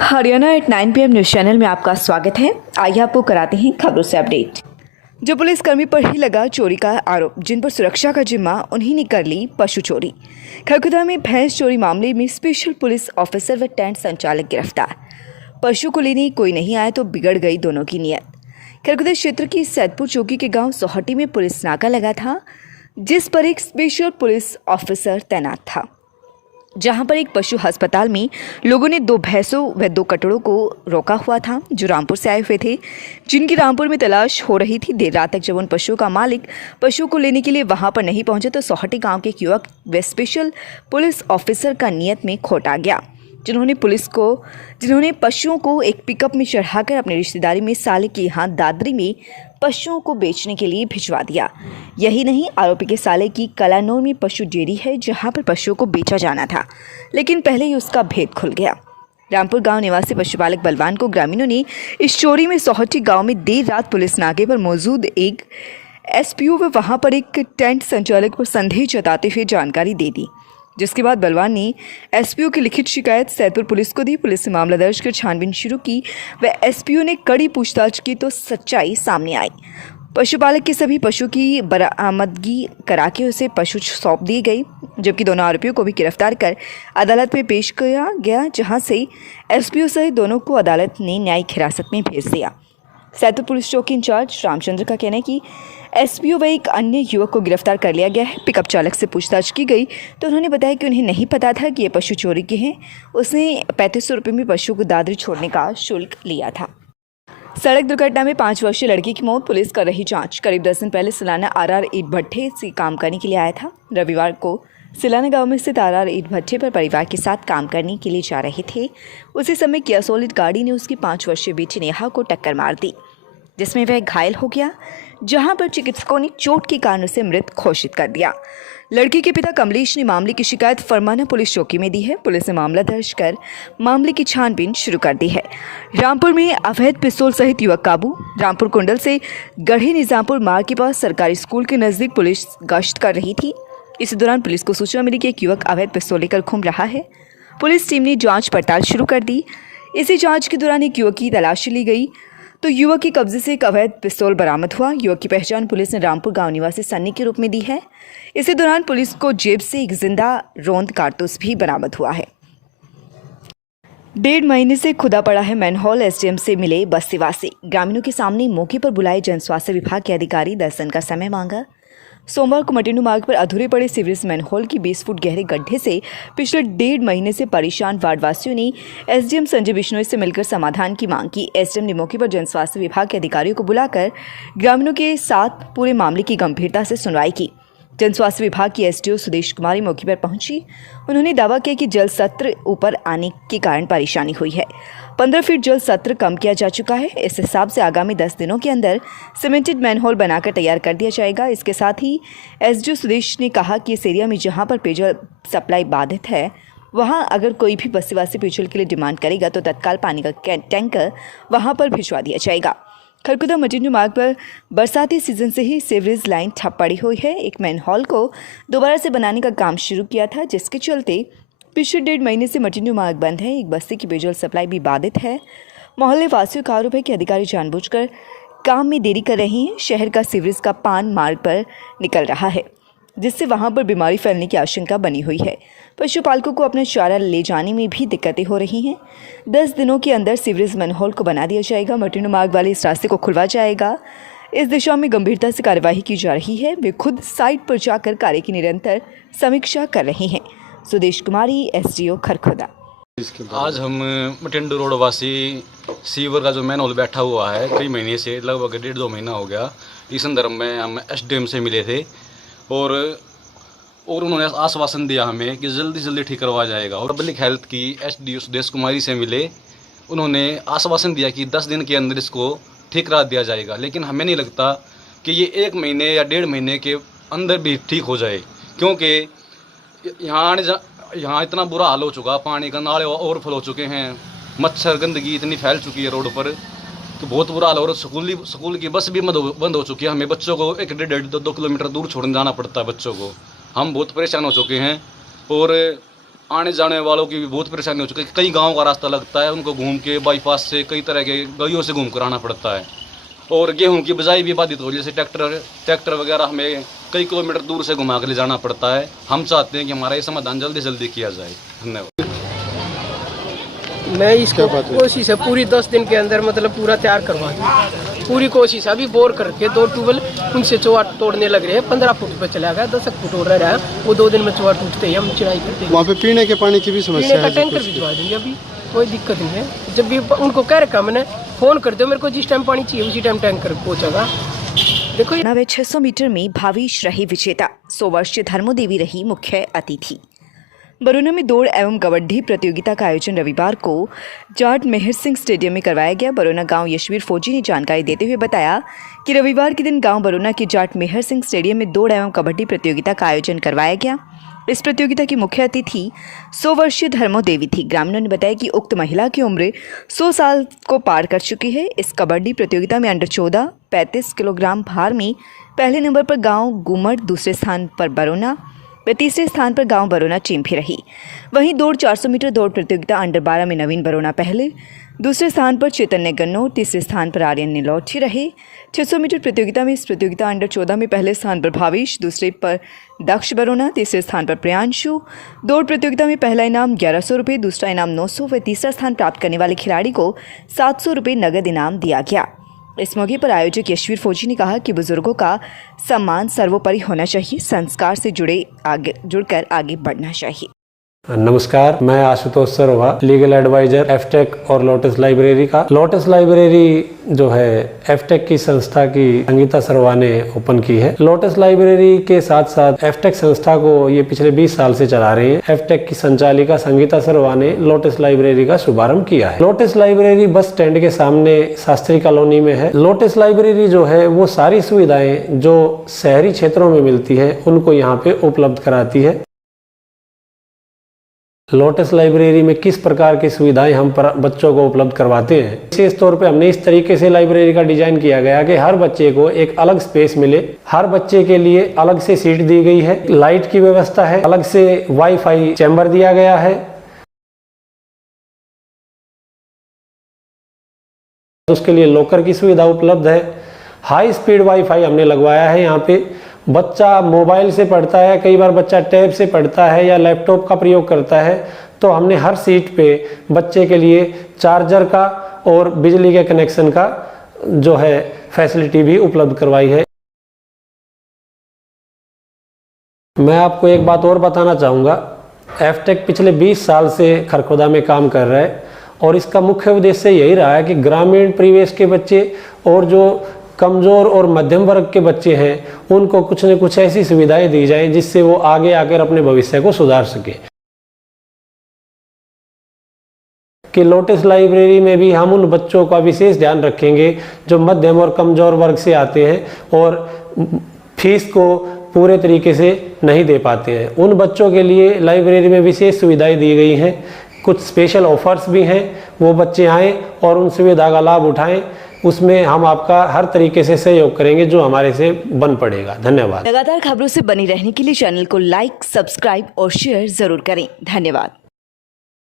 Haryana at 9 PM news channel में आपका स्वागत है। आइए आपको कराते हैं खबरों से अपडेट। जो पुलिसकर्मी पर ही लगा चोरी का आरोप, जिन पर सुरक्षा का जिम्मा उन्हीं ने कर ली पशु चोरी। खरखुदा में भैंस चोरी मामले में स्पेशल पुलिस ऑफिसर व टेंट संचालक गिरफ्तार। पशु को लेने कोई नहीं आया तो बिगड़ गई दोनों की नीयत। खरखुदा क्षेत्र की सैदपुर चौकी के गांव सोहटी में पुलिस नाका लगा था, जिस पर एक स्पेशल पुलिस ऑफिसर तैनात था, जहां पर एक पशु अस्पताल में लोगों ने 2 भैंसों व 2 कटड़ों को रोका हुआ था, जो रामपुर से आए हुए थे, जिनकी रामपुर में तलाश हो रही थी। देर रात तक जब उन पशुओं का मालिक पशु को लेने के लिए वहां पर नहीं पहुंचे तो सोहटी गांव के एक युवक व स्पेशल पुलिस ऑफिसर का नियत में खोट आ गया, जिन्होंने पशुओं को एक पिकअप में चढ़ाकर अपनी रिश्तेदारी में साले के यहाँ दादरी में पशुओं को बेचने के लिए भिजवा दिया। यही नहीं, आरोपी के साले की कलानौर में पशु डेयरी है, जहां पर पशुओं को बेचा जाना था, लेकिन पहले ही उसका भेद खुल गया। रामपुर गांव निवासी पशुपालक बलवान को ग्रामीणों ने इस चोरी में सोहटी गांव में देर रात पुलिस नाके पर मौजूद एक एसपीओ व वहां पर एक टेंट संचालक पर संदेह जताते हुए जानकारी दे दी, जिसके बाद बलवान ने एसपीओ की लिखित शिकायत सैदपुर पुलिस को दी। पुलिस ने मामला दर्ज कर छानबीन शुरू की व एसपीओ ने कड़ी पूछताछ की तो सच्चाई सामने आई। पशुपालक के सभी पशु की बरामदगी करा के उसे पशु सौंप दी गई, जबकि दोनों आरोपियों को भी गिरफ्तार कर अदालत में पेश किया गया, जहां से एसपीओ सहित दोनों को अदालत ने न्यायिक हिरासत में भेज दिया। सैदपुर पुलिस चौकी इंचार्ज रामचंद्र का कहना है कि एसपीओ व एक अन्य युवक को गिरफ्तार कर लिया गया है। पिकअप चालक से पूछताछ की गई तो उन्होंने बताया कि उन्हें नहीं पता था कि ये पशु चोरी के हैं। उसने 3500 रुपये में पशु को दादरी छोड़ने का शुल्क लिया था। सड़क दुर्घटना में 5 वर्षीय लड़की की मौत, पुलिस कर रही जांच। करीब 10 दिन पहले सिलाना आरआर ईंट भट्ठे से काम करने के लिए आया था। रविवार को सिलाना गांव में स्थित आरआर ईंट भट्ठे पर परिवार के साथ काम करने के लिए जा रहे थे। उसी समय किया सोलिड गाड़ी ने उसकी 5 वर्षीय बेटी नेहा को टक्कर मार दी, जिसमें वह घायल हो गया, जहां पर चिकित्सकों ने चोट के कारण उसे मृत घोषित कर दिया। लड़की के पिता कमलेश ने मामले की शिकायत फरमाना पुलिस चौकी में दी है। पुलिस ने मामला दर्ज कर मामले की छानबीन शुरू कर दी है। रामपुर में अवैध पिस्तौल सहित युवक काबू। रामपुर कुंडल से गढ़ी निजामपुर मार्ग के पास सरकारी स्कूल के नज़दीक पुलिस गश्त कर रही थी। इसी दौरान पुलिस को सूचना मिली कि एक युवक अवैध पिस्तौल लेकर घूम रहा है। पुलिस टीम ने जाँच पड़ताल शुरू कर दी। इसी जाँच के दौरान एक युवक की तलाशी ली गई तो युवक के कब्जे से एक अवैध पिस्तौल बरामद हुआ। युवक की पहचान पुलिस ने रामपुर गांव निवासी सन्नी के रूप में दी है। इसी दौरान पुलिस को जेब से एक जिंदा रोंद कारतूस भी बरामद हुआ है। 1.5 महीने से खुदा पड़ा है मैनहोल। एसडीएम से मिले बस्तीवासी, ग्रामीणों के सामने मौके पर बुलाए जन स्वास्थ्य विभाग के अधिकारी, 10 दिन का समय मांगा। सोमवार को मटिंडू मार्ग पर अधूरे पड़े सीवरेज मैनहोल की 20 फुट गहरे गड्ढे से पिछले 1.5 महीने से परेशान वार्डवासियों ने एसडीएम संजय बिश्नोई से मिलकर समाधान की मांग की। एसडीएम ने मौके पर जन स्वास्थ्य विभाग के अधिकारियों को बुलाकर ग्रामीणों के साथ पूरे मामले की गंभीरता से सुनवाई की। जन स्वास्थ्य विभाग की एसडीओ सुदेश कुमारी मौके पर पहुंची। उन्होंने दावा किया कि जल सत्र ऊपर आने के कारण परेशानी हुई है। 15 फीट जल सत्र कम किया जा चुका है। इस हिसाब से आगामी 10 दिनों के अंदर सीमेंटेड मैनहोल बनाकर तैयार कर दिया जाएगा। इसके साथ ही एसडीओ सुदेश ने कहा कि इस एरिया में जहां पर पेयजल सप्लाई बाधित है, वहां अगर कोई भी बस्तीवासी पेयजल के लिए डिमांड करेगा तो तत्काल पानी का टैंकर वहां पर भिजवा दिया जाएगा। खरखुदा मटिंडू मार्ग पर बरसाती सीजन से ही सीवरेज लाइन ठप पड़ी हुई है। एक मैनहोल को दोबारा से बनाने का काम शुरू किया था, जिसके चलते पिछले 1.5 महीने से मटिंडू मार्ग बंद है। एक बस्ती की पेयजल सप्लाई भी बाधित है। मोहल्ले वासियों का आरोप है कि अधिकारी जानबूझकर काम में देरी कर रहे हैं। शहर का सीवरेज का पान मार्ग पर निकल रहा है, जिससे वहां पर बीमारी फैलने की आशंका बनी हुई है। पशुपालकों को अपना चारा ले जाने में भी दिक्कतें हो रही हैं। 10 दिनों के अंदर सीवरेज मैनहोल को बना दिया जाएगा। मटिंडू मार्ग वाले इस रास्ते को खुलवा जाएगा। इस दिशा में गंभीरता से कार्यवाही की जा रही है। वे खुद साइट पर जाकर कार्य की निरंतर समीक्षा कर रहे हैं। सुदेश कुमारी, एसडीओ खरखुदा। आज हम मटिंडू रोड वासी सीवर का जो मैनहोल बैठा हुआ है, कई महीने से, लगभग 1.5-2 महीना हो गया। इस संदर्भ में हम एसडीएम से मिले थे और उन्होंने आश्वासन दिया हमें कि जल्दी जल्दी ठीक करवा जाएगा। और पब्लिक हेल्थ की एसडीओ सुदेश कुमारी से मिले, उन्होंने आश्वासन दिया कि 10 दिन के अंदर इसको ठीक करा दिया जाएगा। लेकिन हमें नहीं लगता कि ये 1 महीने या 1.5 महीने के अंदर भी ठीक हो जाए, क्योंकि यहाँ इतना बुरा हाल हो चुका, पानी का नाले ओवरफ्लो हो चुके हैं, मच्छर गंदगी इतनी फैल चुकी है रोड पर कि बहुत बुरा हाल। और स्कूल की बस भी बंद हो चुकी है। हमें बच्चों को 1-1.5-2 किलोमीटर दूर छोड़ने जाना पड़ता है बच्चों को। हम बहुत परेशान हो चुके हैं और आने जाने वालों की भी बहुत परेशानी हो चुकी है। कई गाँव का रास्ता लगता है, उनको घूम के बाईपास से कई तरह के गलियों से घूम कर आना पड़ता है। और गेहूं की बिजाई भी बाधित हो, जैसे ट्रैक्टर वगैरह हमें कई किलोमीटर दूर से घुमा कर ले जाना पड़ता है। हम चाहते हैं कि हमारा ये समाधान जल्दी से जल्दी किया जाए। धन्यवाद। मैं इसको कोशिश है पूरी 10 दिन के अंदर मतलब पूरा तैयार करवा दूँ। पूरी कोशिश है। अभी बोर करके 2 ट्यूबवेल उनसे चौवा तोड़ने लग रहे हैं। 15 फुट पे चला गया, 10 फुट हो रहा है। वो 2 दिन में चौवा टूटते ही हम चिड़ाई करते हैं। वहाँ पे पीने के पानी की भी समस्या पीने का टैंकर भिजवा देंगे, अभी कोई दिक्कत नहीं है। जब भी उनको कह रखा मैंने, फ़ोन कर दो मेरे को, जिस टाइम पानी चाहिए उसी टाइम टैंकर पहुँचेगा। देखो नवे 600 मीटर में भावेश रही विजेता, 100 वर्षीय धर्मो देवी रही मुख्य अतिथि। बरूना में दौड़ एवं कबड्डी प्रतियोगिता का आयोजन रविवार को जाट मेहर सिंह स्टेडियम में करवाया गया। बरूना गांव यशवीर फौजी ने जानकारी देते हुए बताया कि रविवार के दिन गांव बरूना के जाट मेहर सिंह स्टेडियम में दौड़ एवं कबड्डी प्रतियोगिता का आयोजन करवाया गया। इस प्रतियोगिता की मुख्य अतिथि 100 वर्षीय धर्मो देवी थी। ग्रामीणों ने बताया कि उक्त महिला की उम्र 100 साल को पार कर चुकी है। इस कबड्डी प्रतियोगिता में अंडर 14 35 किलोग्राम भार में पहले नंबर पर गांव गुमट, दूसरे स्थान पर बरूना व तीसरे स्थान पर गांव बरूना चिंपी रही। वहीं दौड़ 400 मीटर दौड़ प्रतियोगिता अंडर 12 में नवीन बरूना पहले, दूसरे स्थान पर चैतन्य गन्नौर, तीसरे स्थान पर आर्यन नीलोठी रहे। 600 मीटर प्रतियोगिता में इस प्रतियोगिता अंडर 14 में पहले स्थान पर भावेश, दूसरे पर दक्ष बरूना, तीसरे स्थान पर प्रियांशु। दौड़ प्रतियोगिता में पहला इनाम 1100 रुपये, दूसरा इनाम 900 व तीसरा स्थान प्राप्त करने वाले खिलाड़ी को 700 रुपये नगद इनाम दिया गया। इस मौके पर आयोजक यशवीर फौजी ने कहा कि बुजुर्गों का सम्मान सर्वोपरि होना चाहिए, संस्कार से जुड़कर आगे बढ़ना चाहिए। नमस्कार, मैं आशुतोष सरोवा, लीगल एडवाइजर एफटेक और लोटस लाइब्रेरी का। लोटस लाइब्रेरी जो है एफटेक की संस्था की संगीता सरोवा ने ओपन की है। लोटस लाइब्रेरी के साथ साथ एफटेक संस्था को ये पिछले 20 साल से चला रहे हैं। एफटेक की संचालिका संगीता सरोवा ने लोटस लाइब्रेरी का शुभारंभ किया है। लोटस लाइब्रेरी बस स्टैंड के सामने शास्त्री कॉलोनी में है। लोटस लाइब्रेरी जो है वो सारी सुविधाएं जो शहरी क्षेत्रों में मिलती है उनको यहाँ पे उपलब्ध कराती है। लोटस लाइब्रेरी में किस प्रकार की सुविधाएं हम बच्चों को उपलब्ध करवाते हैं, विशेष तौर पे हमने इस तरीके से लाइब्रेरी का डिजाइन किया गया कि हर बच्चे को एक अलग स्पेस मिले। हर बच्चे के लिए अलग से सीट दी गई है, लाइट की व्यवस्था है, अलग से वाईफाई चैम्बर दिया गया है। उसके लिए लॉकर की सुविधा उपलब्ध है। हाई स्पीड वाईफाई हमने लगवाया है। यहाँ पे बच्चा मोबाइल से पढ़ता है, कई बार बच्चा टैब से पढ़ता है या लैपटॉप का प्रयोग करता है, तो हमने हर सीट पे बच्चे के लिए चार्जर का और बिजली के कनेक्शन का जो है फैसिलिटी भी उपलब्ध करवाई है। मैं आपको एक बात और बताना चाहूँगा, एफटेक पिछले 20 साल से खरखोदा में काम कर रहा है और इसका मुख्य उद्देश्य यही रहा है कि ग्रामीण परिवेश के बच्चे और जो कमज़ोर और मध्यम वर्ग के बच्चे हैं उनको कुछ न कुछ ऐसी सुविधाएं दी जाएं जिससे वो आगे आकर अपने भविष्य को सुधार सके। कि लोटस लाइब्रेरी में भी हम उन बच्चों का विशेष ध्यान रखेंगे जो मध्यम और कमज़ोर वर्ग से आते हैं और फीस को पूरे तरीके से नहीं दे पाते हैं। उन बच्चों के लिए लाइब्रेरी में विशेष सुविधाएं दी गई हैं। कुछ स्पेशल ऑफर्स भी हैं, वो बच्चे आएँ और उन सुविधा का लाभ उठाएं। उसमें हम आपका हर तरीके से सहयोग करेंगे जो हमारे से बन पड़ेगा। धन्यवाद। लगातार खबरों से बनी रहने के लिए चैनल को लाइक, सब्सक्राइब और शेयर जरूर करें। धन्यवाद।